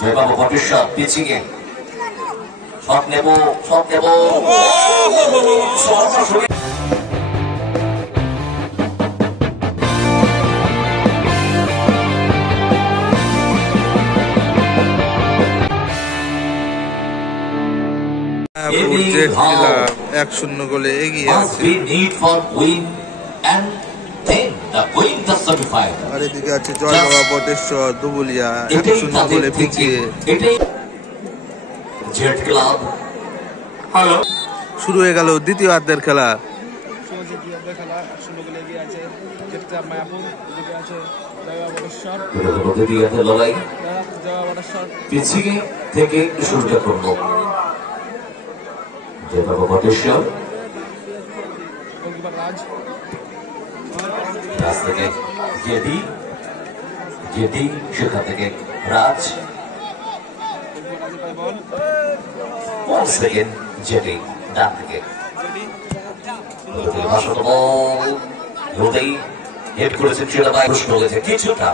জয়বাবু ভট্টেশ্বর পিছিয়ে শট নেব এক শূন্য গোলে এগিয়ে আছে। আর এদিকে আছে জয়বাবা ভট্টেশ্বর দুবুলিয়া 1-0 গোলে পিছিয়ে। শুরু হয়ে গেল দ্বিতীয় অর্ধের খেলা। লড়াই পিছিয়ে থেকে শুরুটা করবো। জয়বাবা ভট্টেশ্বর রাজ থেকে জেডি সেখান থেকে রাজ সেকেন্ড জেডি ডান থেকে হেড করেছেন সেটা ভাই প্রশ্ন হয়েছে কিছুটা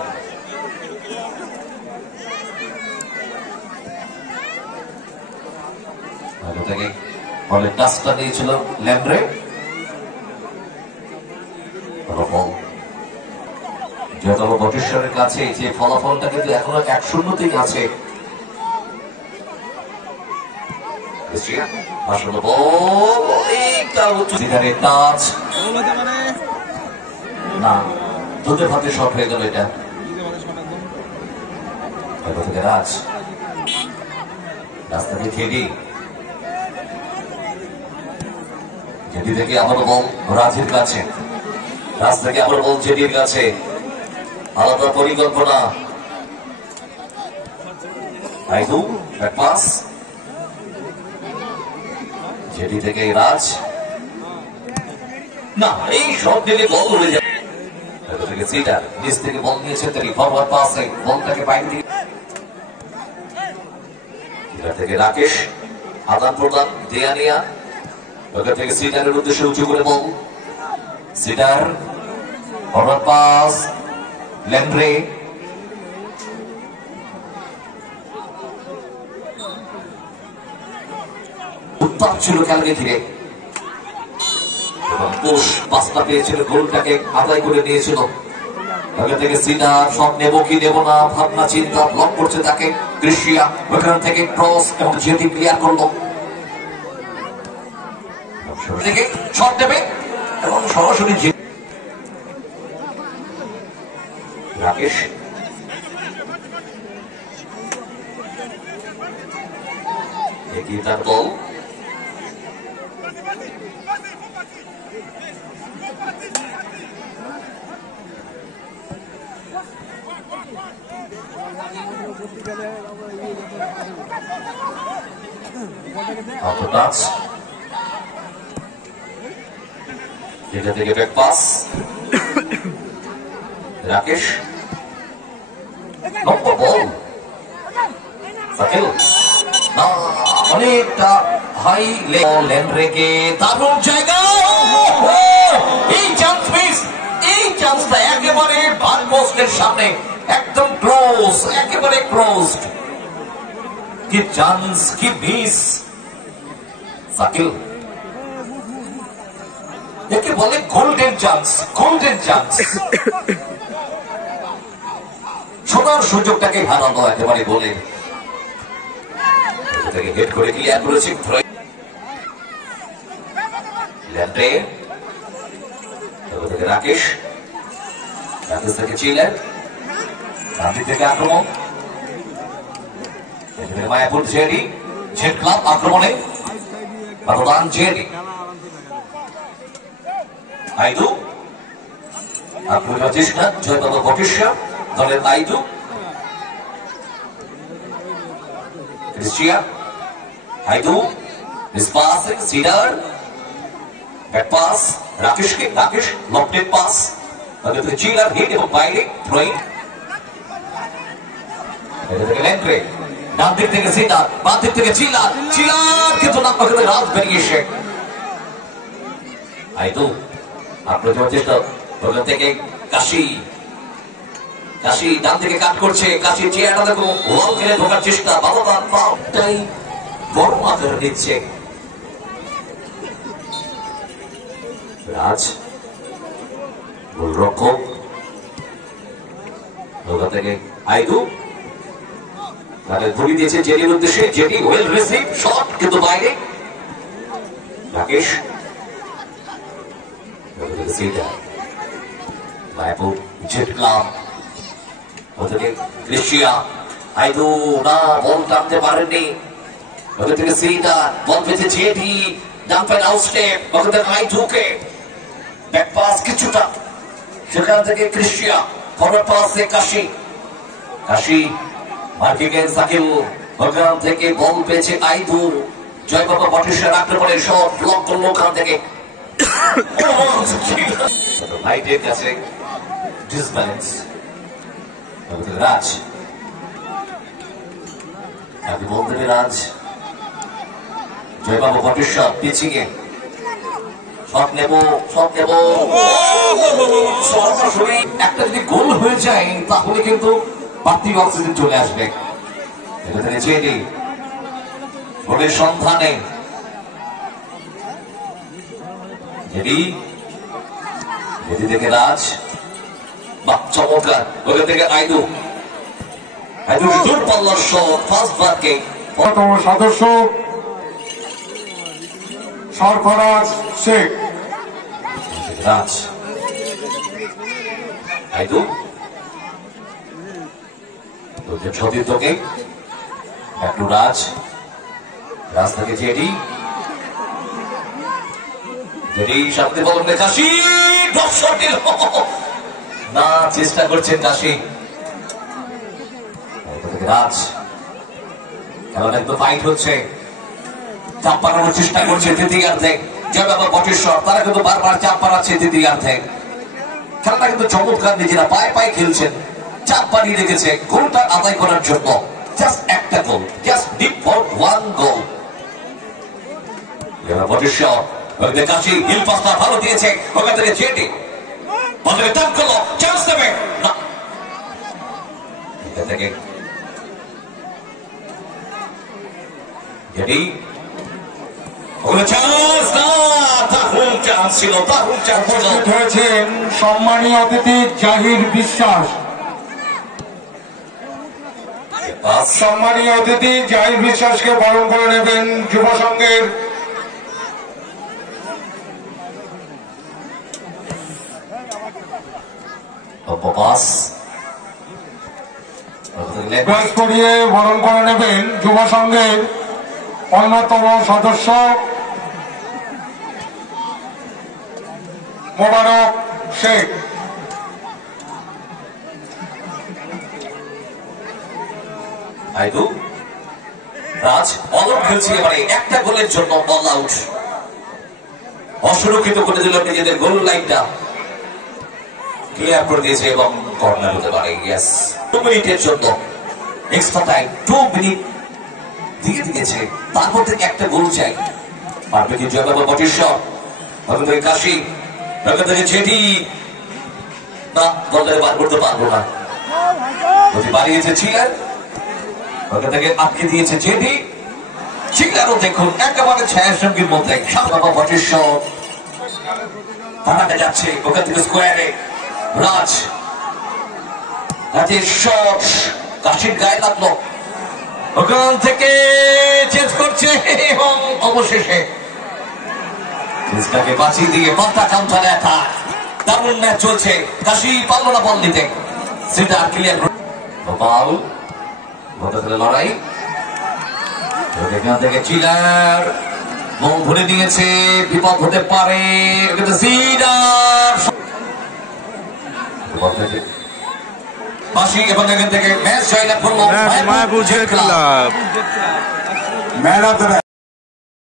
থেকে বলে টাচটা দিয়েছিল ল্যান্ড্রে জয়বাবা ভট্টেশ্বরের কাছে যে ফলাফলটা কিন্তু এখনো 1-0 আছে। দুধে ভাতে শট হয়ে গেল এটা। রাজ রাস্তা দিয়ে খেলি জেডি থেকে আবার বল রাজের কাছে, রাজ থেকে আবার বল জেডির কাছে, আলাদা পরিকল্পনা। জেডি থেকে রাজ না এই শট দিলে বল উড়ে যায়। নিচ থেকে বল নিয়েছে তিনি ফরওয়ার্ড পাসে বলটাকে বাইরে দিকে থেকে রাকেশ আদান প্রদান দেয়া নেয়া ওখান থেকে সিডারের উদ্দেশ্যে উঁচু করে বল সিডার ফরওয়ার্ড পাস ল্যান্ড্রে উত্তাপ ছিল খেলাকে ঘিরে এবং কোষ পাঁচটা পেয়েছিল গোলটাকে আদায় করে নিয়েছিল। ওখান থেকে সিডার সব নেবো কি নেবো না ভাবনা চিন্তা ব্লক করছে তাকে ক্রিস্টিয়া ওখান থেকে ক্রস এবং জেডি ক্লিয়ার করলো থেকে শট দেবে এবং সরাসরি রাকেশ এগিয়ে তার দল এটা থেকে ব্যাক পাস রাকেশ লম্বা বল সাকিল না অনেকটা হাই লেভেল রেখে দারুণ জায়গা এই চান্স মিস এই চান্সটা একেবারে বান পোস্টের সামনে একদম ক্লোজ একেবারে ক্লোজড কি চান্স কি মিস সাকিল একে বলে গোল্ডেন চান্স গোল্ডেন চান্স সোনার সুযোগটাকে হারানো একেবারে বলে হেড করে ক্লিয়ার করেছে রাকেশ রাকেশ থেকে চিলেন গান্ধী থেকে আক্রমণ মায়াপুর জেডি জেড ক্লাব আক্রমণে ব্যবধান জেডি আইদু আক্রমণ চেষ্টা জয়বাবা ভট্টেশ্বর দলের আইদু ক্রিস্টিয়া আইদু পাসিং সিডার ব্যাক পাস রাকেশকে রাকেশ লফটেড পাস চিলার হিট এবং বাইরে থ্রোইং এটা থেকে ল্যান্ড্রে ডান দিক থেকে সিডার বাম দিক থেকে চিলার চিলার কিন্তু না পাকে রাজ বেরিয়েছে আইদু আক্রমণ চেষ্টা ওখান থেকে কাশি কাশি ডান থেকে কাট করছে, কাশি চেয়ারটা দেখো ওয়াল খেলে ঢোকার চেষ্টা, বাবা পাওটাই বড় আকার দিচ্ছে। রাজ গোলরক্ষক নৌকা থেকে আইদু তাদের ধরি দিয়েছে জেডির উদ্দেশ্যে, জেডি ওয়েল রিসিভ শট কিন্তু বাইরে। রাকেশ মায়াপুর জেট ক্লাব ওদিকে ক্রিস্টিয়া আইদু না বল টানতে পারেননি, ওদের থেকে সিটা বল পেয়েছে জেডি ডান পাইন আউটস্টেপ, ওদের আইদুকে ব্যাক পাস কিছুটা, সেখান থেকে ক্রিস্টিয়া ফরওয়ার্ড পাসে কাশি, কাশি মার্কিংয়ের সাকিব, ওখান থেকে বল পেয়েছে আইদু, জয় বাবা বটেশ্বর আক্রমণের শট ব্লক করলো ওখান থেকে। লাইটের কাছে ডিসব্যালেন্স, রাজ আপনি বলতে রাজ জয় বাবা বটেশ্বর পিছিয়ে শট নেব সরাসরি একটা যদি গোল হয়ে যায় তাহলে কিন্তু বাড়তি অক্সিজেন চলে আসবে। গোলের সন্ধানে থেকে রাজ বা চমৎকার, ওখান থেকে আইদু দূর পাল্লার শট ফার্স্ট বারকে সদস্য সরফরাজ শেখ। রাজ আইদু সতীর্থকে একটু রাজ থেকে জেডি সামনে বলুন কাশি না চেষ্টা করছেন কাশি, রাজ খেলাটা একটু ফাইট হচ্ছে, চাপ পাড়ানোর চেষ্টা করছে তৃতীয়ার্ধে জয় বাবা বটেশ্বর, তারা কিন্তু বারবার চাপ পাড়াচ্ছে তৃতীয়ার্ধে। খেলাটা কিন্তু চমৎকার, নিজেরা পায়ে পায়ে খেলছেন, চাপ বাড়িয়ে রেখেছে গোলটা আদায় করার জন্য, জাস্ট একটা goal, just deep for one goal. Bateshwar Kashi হিল পাসটা ভালো দিয়েছে, ওখান থেকে জেডি বলে টান করলো, চান্স দেবে না, থেকে জেডি হয়েছেন সম্মানীয় অতিথি জাহির বিশ্বাস। সম্মানীয় অতিথি জাহির বিশ্বাসকে বরণ করে নেবেন যুব সংঘের করিয়ে বরণ করে নেবেন যুব সংঘের অন্যতম সদস্য মোবারক শেখ। আইদু রাজ অলক খেলছে, এবারে একটা গোলের জন্য অল আউট, অসুরক্ষিত করে দিল নিজেদের গোল লাইনটা, ক্লিয়ার করে দিয়েছে এবং কর্নার হতে পারে। ইয়েস 2 মিনিটের জন্য এক্সট্রা টাইম 2 মিনিট দিয়ে দিয়েছে, তার মধ্যে একটা গোল চাই। পারবে কি জয় বাবা বটেশ্বর, ওখান থেকে কাশি, ওখান থেকে জেডি না বললে বার করতে পারবো না, বাড়িয়েছে ছিলেন, ওখান থেকে আটকে দিয়েছে জেডি, চিলারও দেখুন একেবারে ছায়ার সঙ্গীর মধ্যে বাবা বটেশ্বর থানাতে যাচ্ছে, ওখান থেকে স্কোয়ারে রাজ, রাজের শট কাশির গায়ে লাগলো, ওখান থেকে চেঞ্জ করছে এবং অবশেষে বাঁচিয়ে দিয়ে মাথা কাউন্টার অ্যাটাক, দারুণ ম্যাচ চলছে, কাশি পারল না বল নিতে, সেটা ক্লিয়ার গোপাল লড়াই, এখান থেকে চিলার মন ভরে দিয়েছে, বিপদ হতে পারে, এবং এখান থেকে ম্যাচ জয়লাভ করলো মায়াপুর জেট ক্লাব।